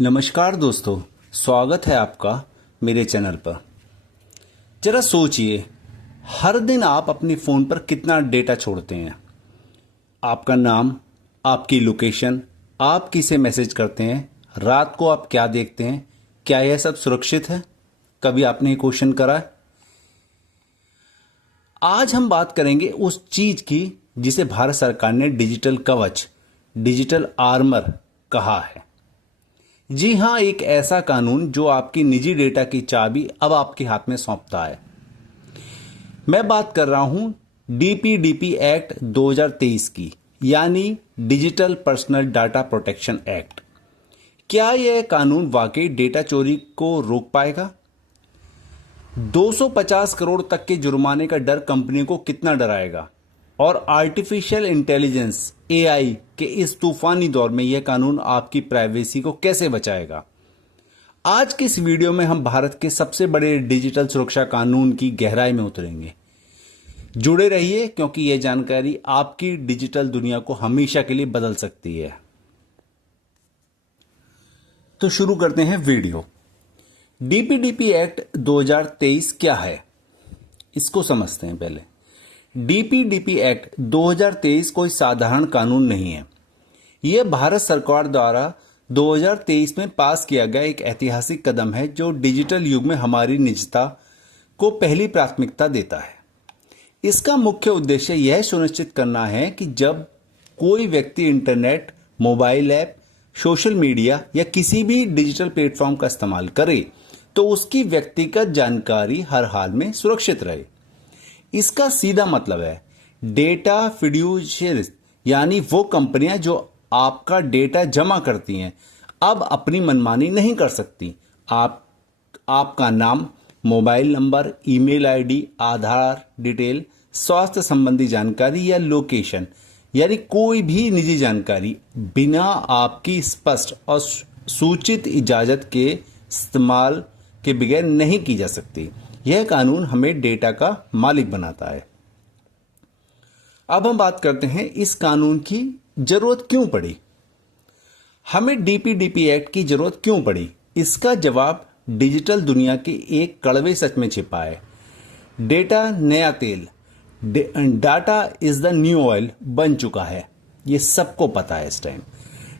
नमस्कार दोस्तों, स्वागत है आपका मेरे चैनल पर। जरा सोचिए, हर दिन आप अपने फ़ोन पर कितना डेटा छोड़ते हैं। आपका नाम, आपकी लोकेशन, आप किसे मैसेज करते हैं, रात को आप क्या देखते हैं, क्या यह सब सुरक्षित है? कभी आपने ये क्वेश्चन करा है? आज हम बात करेंगे उस चीज़ की जिसे भारत सरकार ने डिजिटल कवच, डिजिटल आर्मर कहा है। जी हाँ, एक ऐसा कानून जो आपकी निजी डेटा की चाबी अब आपके हाथ में सौंपता है। मैं बात कर रहा हूं डीपीडीपी एक्ट 2023 की, यानी digital personal data protection act. क्या यह कानून वाकई डेटा चोरी को रोक पाएगा? 250 करोड़ तक के जुर्माने का डर कंपनी को कितना डराएगा? और आर्टिफिशियल इंटेलिजेंस एआई के इस तूफानी दौर में यह कानून आपकी प्राइवेसी को कैसे बचाएगा? आज के इस वीडियो में हम भारत के सबसे बड़े डिजिटल सुरक्षा कानून की गहराई में उतरेंगे। जुड़े रहिए, क्योंकि यह जानकारी आपकी डिजिटल दुनिया को हमेशा के लिए बदल सकती है। तो शुरू करते हैं वीडियो। डीपीडीपी एक्ट 2023 क्या है, इसको समझते हैं पहले। डीपीडीपी एक्ट 2023 कोई साधारण कानून नहीं है। यह भारत सरकार द्वारा 2023 में पास किया गया एक ऐतिहासिक कदम है जो डिजिटल युग में हमारी निजता को पहली प्राथमिकता देता है। इसका मुख्य उद्देश्य यह सुनिश्चित करना है कि जब कोई व्यक्ति internet, mobile app, social media या किसी भी डिजिटल प्लेटफॉर्म का इस्तेमाल करे तो उसकी व्यक्तिगत जानकारी हर हाल में सुरक्षित रहे। इसका सीधा मतलब है डेटा फिड्यूशियरिस्ट, यानी वो कंपनियां जो आपका डेटा जमा करती हैं, अब अपनी मनमानी नहीं कर सकती। आपका नाम, मोबाइल नंबर, ईमेल आईडी, आधार डिटेल, स्वास्थ्य संबंधी जानकारी या लोकेशन, यानी कोई भी निजी जानकारी बिना आपकी स्पष्ट और सूचित इजाजत के इस्तेमाल के बगैर नहीं की जा सकती। यह कानून हमें डेटा का मालिक बनाता है। अब हम बात करते हैं इस कानून की जरूरत क्यों पड़ी। हमें डीपीडीपी एक्ट की जरूरत क्यों पड़ी? इसका जवाब डिजिटल दुनिया के एक कड़वे सच में छिपा है। डेटा नया तेल, data is the new oil बन चुका है। ये सबको पता है इस टाइम।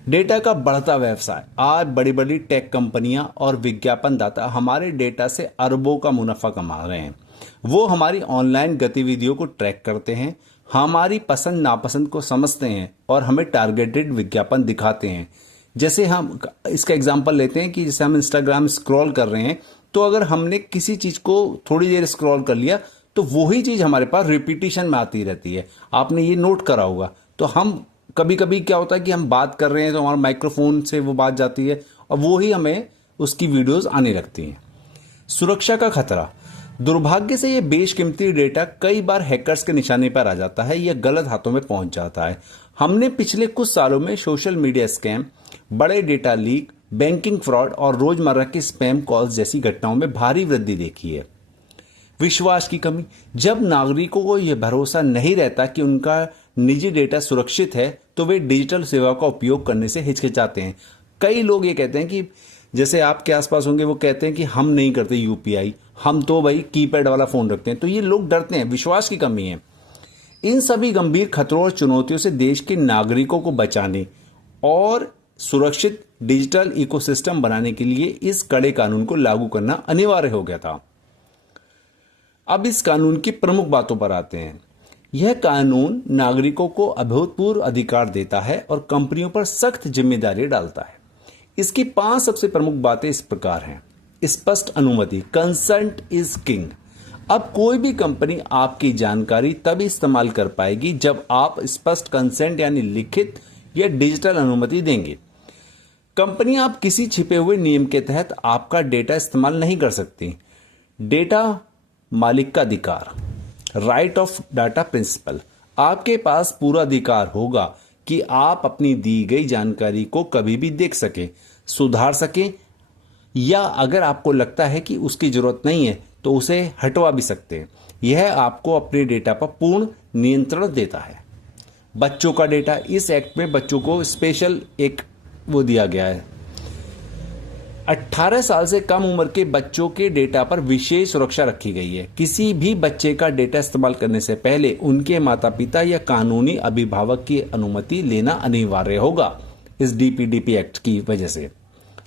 डेटा का बढ़ता व्यवसाय, आज बड़ी बड़ी टेक कंपनियां और विज्ञापनदाता हमारे डेटा से अरबों का मुनाफा कमा रहे हैं। वो हमारी ऑनलाइन गतिविधियों को ट्रैक करते हैं, हमारी पसंद नापसंद को समझते हैं और हमें टारगेटेड विज्ञापन दिखाते हैं। जैसे हम इसका एग्जांपल लेते हैं कि जैसे हम इंस्टाग्राम स्क्रॉल कर रहे हैं, तो अगर हमने किसी चीज को थोड़ी देर स्क्रॉल कर लिया तो वही चीज हमारे पास रिपीटिशन में आती रहती है। आपने ये नोट करा होगा। तो हम कभी कभी क्या होता है कि हम बात कर रहे हैं तो हमारा माइक्रोफोन से वो बात जाती है और वो ही हमें उसकी वीडियोस आने लगती हैं। सुरक्षा का खतरा, दुर्भाग्य से ये बेशकीमती डेटा कई बार हैकर्स के निशाने पर आ जाता है या गलत हाथों में पहुंच जाता है। हमने पिछले कुछ सालों में सोशल मीडिया स्कैम, बड़े डेटा लीक, बैंकिंग फ्रॉड और रोजमर्रा की स्पैम कॉल्स जैसी घटनाओं में भारी वृद्धि देखी है। विश्वास की कमी, जब नागरिकों को यह भरोसा नहीं रहता कि उनका निजी डेटा सुरक्षित है तो वे डिजिटल सेवा का उपयोग करने से हिचकिचाते हैं। कई लोग ये कहते हैं कि जैसे आपके आसपास होंगे, वो कहते हैं कि हम नहीं करते यूपीआई, हम तो भाई कीपैड वाला फोन रखते हैं। तो ये लोग डरते हैं, विश्वास की कमी है। इन सभी गंभीर खतरों और चुनौतियों से देश के नागरिकों को बचाने और सुरक्षित डिजिटल इकोसिस्टम बनाने के लिए इस कड़े कानून को लागू करना अनिवार्य हो गया था। अब इस कानून की प्रमुख बातों पर आते हैं। यह कानून नागरिकों को अभूतपूर्व अधिकार देता है और कंपनियों पर सख्त जिम्मेदारी डालता है। इसकी 5 सबसे प्रमुख बातें इस प्रकार हैं। स्पष्ट अनुमति, कंसेंट इज किंग। अब कोई भी कंपनी आपकी जानकारी तभी इस्तेमाल कर पाएगी जब आप स्पष्ट कंसेंट यानी लिखित या डिजिटल अनुमति देंगे। कंपनी आप किसी छिपे हुए नियम के तहत आपका डेटा इस्तेमाल नहीं कर सकती। डेटा मालिक का अधिकार, राइट ऑफ डाटा प्रिंसिपल, आपके पास पूरा अधिकार होगा कि आप अपनी दी गई जानकारी को कभी भी देख सकें, सुधार सकें या अगर आपको लगता है कि उसकी जरूरत नहीं है तो उसे हटवा भी सकते हैं। यह आपको अपने डेटा पर पूर्ण नियंत्रण देता है। बच्चों का डेटा, इस एक्ट में बच्चों को स्पेशल एक वो दिया गया है। 18 साल से कम उम्र के बच्चों के डेटा पर विशेष सुरक्षा रखी गई है। किसी भी बच्चे का डेटा इस्तेमाल करने से पहले उनके माता पिता या कानूनी अभिभावक की अनुमति लेना अनिवार्य होगा। इस डीपीडीपी एक्ट की वजह से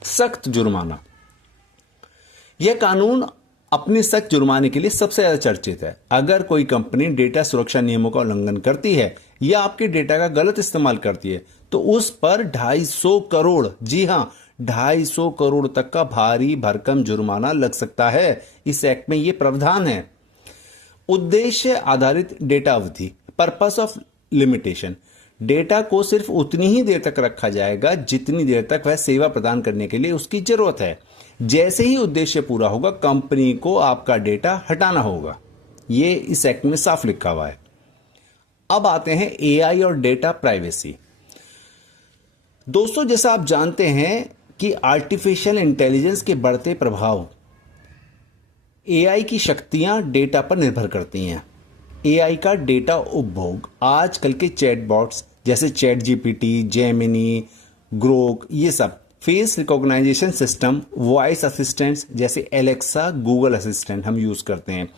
सख्त जुर्माना, यह कानून अपने सख्त जुर्माने के लिए सबसे ज्यादा चर्चित है। अगर कोई कंपनी डेटा सुरक्षा नियमों का उल्लंघन करती है या आपके डेटा का गलत इस्तेमाल करती है तो उस पर 250 करोड़, जी हां 250 करोड़ तक का भारी भरकम जुर्माना लग सकता है। इस एक्ट में यह प्रावधान है। उद्देश्य आधारित डेटा अवधि, पर्पस ऑफ लिमिटेशन, डेटा को सिर्फ उतनी ही देर तक रखा जाएगा जितनी देर तक वह सेवा प्रदान करने के लिए उसकी जरूरत है। जैसे ही उद्देश्य पूरा होगा कंपनी को आपका डेटा हटाना होगा। यह इस एक्ट में साफ लिखा हुआ है। अब आते हैं एआई और डेटा प्राइवेसी। दोस्तों, जैसा आप जानते हैं कि आर्टिफिशियल इंटेलिजेंस के बढ़ते प्रभाव, एआई की शक्तियां डेटा पर निर्भर करती हैं। एआई का डेटा उपभोग आजकल के चैटबॉट्स जैसे चैट जीपीटी, जेमिनी, ग्रोक, ये सब face recognition system, voice assistants जैसे एलेक्सा, गूगल असिस्टेंट हम यूज करते हैं,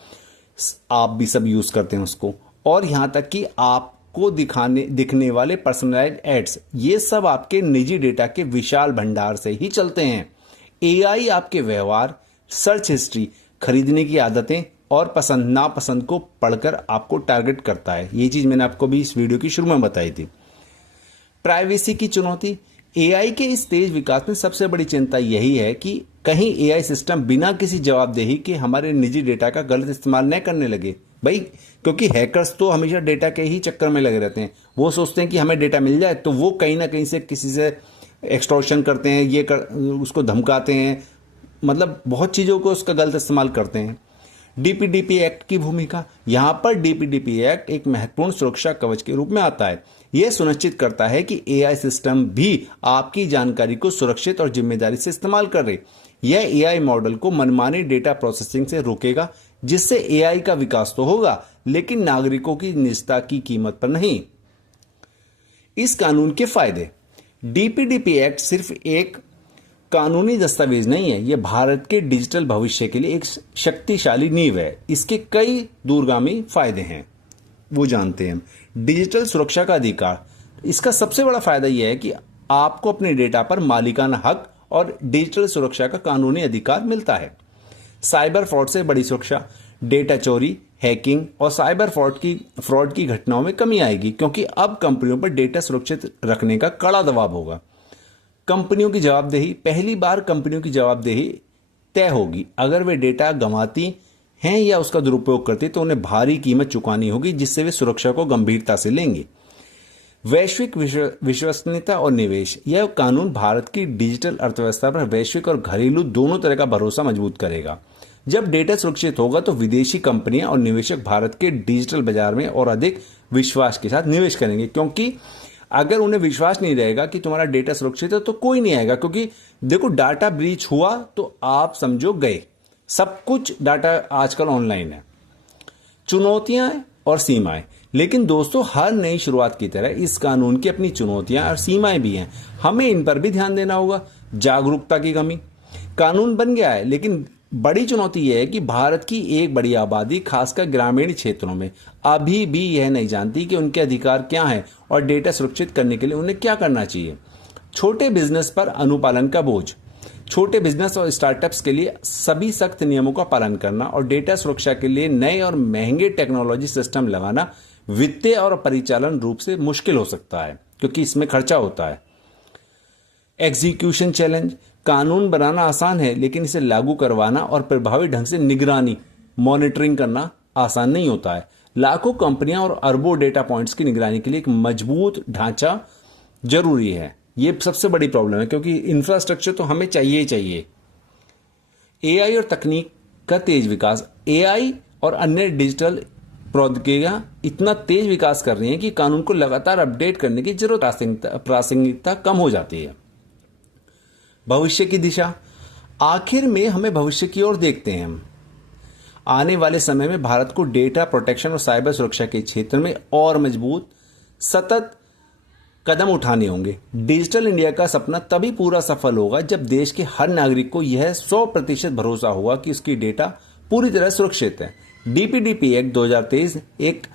आप भी सब यूज करते हैं उसको, और यहां तक कि आपको दिखने वाले पर्सनलाइज्ड एड्स, ये सब आपके निजी डेटा के विशाल भंडार से ही चलते हैं। एआई आपके व्यवहार, सर्च हिस्ट्री, खरीदने की आदतें और पसंद नापसंद को पढ़कर आपको टारगेट करता है। ये चीज मैंने आपको भी इस वीडियो की शुरू में बताई थी। प्राइवेसी की चुनौती, एआई के इस तेज विकास में सबसे बड़ी चिंता यही है कि कहीं एआई सिस्टम बिना किसी जवाबदेही के हमारे निजी डेटा का गलत इस्तेमाल न करने लगे। भाई, क्योंकि हैकर्स तो हमेशा डेटा के ही चक्कर में लगे रहते हैं। वो सोचते हैं कि हमें डेटा मिल जाए तो वो कहीं ना कहीं से किसी से एक्सटॉर्शन करते हैं, उसको धमकाते हैं, मतलब बहुत चीज़ों को उसका गलत इस्तेमाल करते हैं। डीपीडीपी एक्ट की भूमिका, यहां पर डीपीडीपी एक्ट एक महत्वपूर्ण सुरक्षा कवच के रूप में आता है। यह सुनिश्चित करता है कि एआई सिस्टम भी आपकी जानकारी को सुरक्षित और जिम्मेदारी से इस्तेमाल करे। यह एआई मॉडल को मनमानी डेटा प्रोसेसिंग से रोकेगा, जिससे एआई का विकास तो होगा लेकिन नागरिकों की निजता की कीमत पर नहीं। इस कानून के फायदे, डीपीडीपी एक्ट सिर्फ एक कानूनी दस्तावेज नहीं है, यह भारत के डिजिटल भविष्य के लिए एक शक्तिशाली नींव है। इसके कई दूरगामी फायदे हैं, वो जानते हैं हम। डिजिटल सुरक्षा का अधिकार, इसका सबसे बड़ा फायदा यह है कि आपको अपने डेटा पर मालिकाना हक और डिजिटल सुरक्षा का कानूनी अधिकार मिलता है। साइबर फ्रॉड से बड़ी सुरक्षा, डेटा चोरी, हैकिंग और साइबर फ्रॉड की घटनाओं में कमी आएगी, क्योंकि अब कंपनियों पर डेटा सुरक्षित रखने का कड़ा दबाव होगा। कंपनियों की जवाबदेही, पहली बार कंपनियों की जवाबदेही तय होगी। अगर वे डेटा गंवाती हैं या उसका दुरुपयोग करती तो उन्हें भारी कीमत चुकानी होगी, जिससे वे सुरक्षा को गंभीरता से लेंगे। वैश्विक विश्वसनीयता और निवेश, यह कानून भारत की डिजिटल अर्थव्यवस्था पर वैश्विक और घरेलू दोनों तरह का भरोसा मजबूत करेगा। जब डेटा सुरक्षित होगा तो विदेशी कंपनियां और निवेशक भारत के डिजिटल बाजार में और अधिक विश्वास के साथ निवेश करेंगे, क्योंकि अगर उन्हें विश्वास नहीं रहेगा कि तुम्हारा डेटा सुरक्षित है तो कोई नहीं आएगा। क्योंकि देखो, डाटा ब्रीच हुआ तो आप समझो गए, सब कुछ डाटा आजकल ऑनलाइन है। चुनौतियां और सीमाएं, लेकिन दोस्तों हर नई शुरुआत की तरह इस कानून की अपनी चुनौतियां और सीमाएं भी हैं, हमें इन पर भी ध्यान देना होगा। जागरूकता की कमी, कानून बन गया है लेकिन बड़ी चुनौती यह है कि भारत की एक बड़ी आबादी, खासकर ग्रामीण क्षेत्रों में, अभी भी यह नहीं जानती कि उनके अधिकार क्या हैं और डेटा सुरक्षित करने के लिए उन्हें क्या करना चाहिए। छोटे बिजनेस पर अनुपालन का बोझ, छोटे बिजनेस और स्टार्टअप्स के लिए सभी सख्त नियमों का पालन करना और डेटा सुरक्षा के लिए नए और महंगे टेक्नोलॉजी सिस्टम लगाना वित्तीय और परिचालन रूप से मुश्किल हो सकता है, क्योंकि इसमें खर्चा होता है। एग्जीक्यूशन चैलेंज, कानून बनाना आसान है लेकिन इसे लागू करवाना और प्रभावी ढंग से निगरानी, मॉनिटरिंग करना आसान नहीं होता है। लाखों कंपनियां और अरबों डेटा पॉइंट्स की निगरानी के लिए एक मजबूत ढांचा जरूरी है। यह सबसे बड़ी प्रॉब्लम है, क्योंकि इंफ्रास्ट्रक्चर तो हमें चाहिए ही चाहिए। एआई और तकनीक का तेज विकास, एआई और अन्य डिजिटल प्रौद्योगिकियां इतना तेज विकास कर रही हैं कि कानून को लगातार अपडेट करने की जरूरत, प्रासंगिकता कम हो जाती है। भविष्य की दिशा, आखिर में हमें भविष्य की ओर देखते हैं हम। आने वाले समय में भारत को डेटा प्रोटेक्शन और साइबर सुरक्षा के क्षेत्र में और मजबूत, सतत कदम उठाने होंगे। डिजिटल इंडिया का सपना तभी पूरा सफल होगा जब देश के हर नागरिक को यह 100% भरोसा होगा कि उसकी डेटा पूरी तरह सुरक्षित है। डीपीडीपी एक्ट 2023 एक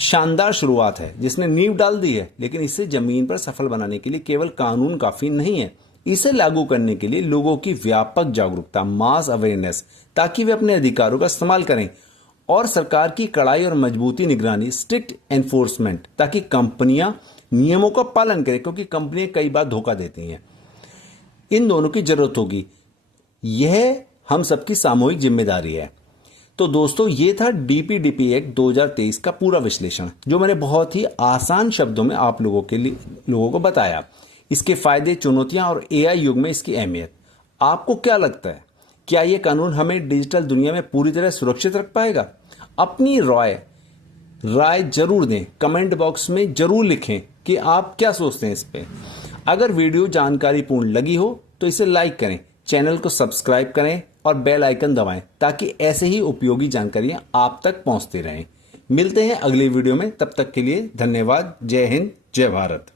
शानदार शुरुआत है जिसने नींव डाल दी है, लेकिन इसे जमीन पर सफल बनाने के लिए केवल कानून काफी नहीं है। इसे लागू करने के लिए लोगों की व्यापक जागरूकता, मास अवेयरनेस, ताकि वे अपने अधिकारों का इस्तेमाल करें, और सरकार की कड़ाई और मजबूती निगरानी, स्ट्रिक्ट एनफोर्समेंट, ताकि कंपनियां नियमों का पालन करें, क्योंकि कंपनियां कई बार धोखा देती हैं। इन दोनों की जरूरत होगी। यह हम सबकी सामूहिक जिम्मेदारी है। तो दोस्तों, ये था डीपीडीपी एक्ट 2023 का पूरा विश्लेषण, जो मैंने बहुत ही आसान शब्दों में आप लोगों को बताया। इसके फायदे, चुनौतियां और एआई युग में इसकी अहमियत। आपको क्या लगता है, क्या यह कानून हमें डिजिटल दुनिया में पूरी तरह सुरक्षित रख पाएगा? अपनी राय जरूर दें, कमेंट बॉक्स में जरूर लिखें कि आप क्या सोचते हैं इस पे। अगर वीडियो जानकारीपूर्ण लगी हो तो इसे लाइक करें, चैनल को सब्सक्राइब करें और बेल आइकन दबाएं, ताकि ऐसे ही उपयोगी जानकारियां आप तक पहुंचती रहें। मिलते हैं अगली वीडियो में, तब तक के लिए धन्यवाद। जय हिंद, जय भारत।